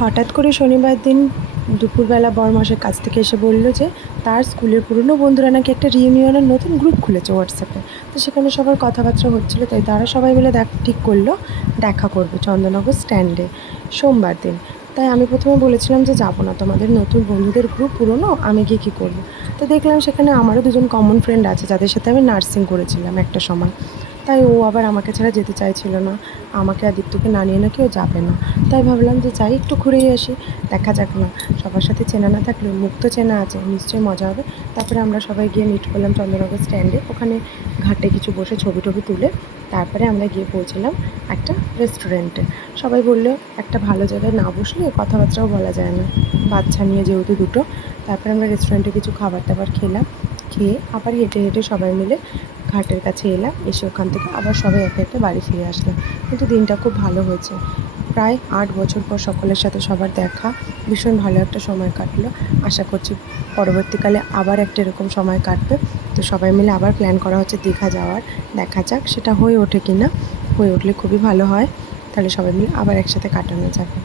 হঠাৎ করে শনিবার দিন দুপুরবেলা বরমশাই কাছ থেকে এসে বলল যে তার স্কুলের পুরনো বন্ধুরা নাকি একটা রিইউনিয়নের নতুন গ্রুপ খুলেছে হোয়াটসঅ্যাপে। তো সেখানে সবার কথাবার্তা হচ্ছিলো, তাই তারা সবাই মিলে ঠিক করলো দেখা করবে চন্দননগর স্ট্যান্ডে সোমবার দিন। তাই আমি প্রথমে বলেছিলাম যে যাবো না, তোমাদের নতুন বন্ধুদের গ্রুপ পুরনো, আমি গিয়ে কী করবো। তো দেখলাম সেখানে আমারও দুজন কমন ফ্রেন্ড আছে যাদের সাথে আমি নার্সিং করেছিলাম একটা সময়। তাই ও আবার আমাকে ছাড়া যেতে চাইছিল না, আমাকে আর দীপ্তকে না নিয়ে নাকি ও যাবে না। তাই ভাবলাম যে যাই, একটু ঘুরেই আসি, দেখা যাক না, সবার সাথে চেনা না থাকলেও মুখ তো চেনা আছে, নিশ্চয়ই মজা হবে। তারপরে আমরা সবাই গিয়ে মিট করলাম চন্দননগর স্ট্যান্ডে, ওখানে ঘাটে কিছু বসে ছবি টবি তুলে তারপরে আমরা গিয়ে পৌঁছলাম একটা রেস্টুরেন্টে। সবাই বললো একটা ভালো জায়গায় না বসলে কথাবার্তাও বলা যায় না, বাচ্চা নিয়ে যেহেতু দুটো। তারপরে আমরা রেস্টুরেন্টে কিছু খাবার দাবার খেলাম, খেয়ে আবার হেঁটে হেঁটে সবাই মিলে ঘাটের কাছে এলাম, এসে ওখান থেকে আবার সবাই একে একে বাড়ি ফিরে আসলাম। কিন্তু দিনটা খুব ভালো হয়েছে, প্রায় 8 বছর পর সকলের সাথে সবার দেখা, ভীষণ ভালো একটা সময় কাটলো। আশা করছি পরবর্তীকালে আবার একটা এরকম সময় কাটবে। তো সবাই মিলে আবার প্ল্যান করা হচ্ছে দীঘা যাওয়ার, দেখা যাক সেটা হয়ে ওঠে কি না। হয়ে উঠলে খুবই ভালো হয়, তাহলে সবাই মিলে আবার একসাথে কাটানো যাবে।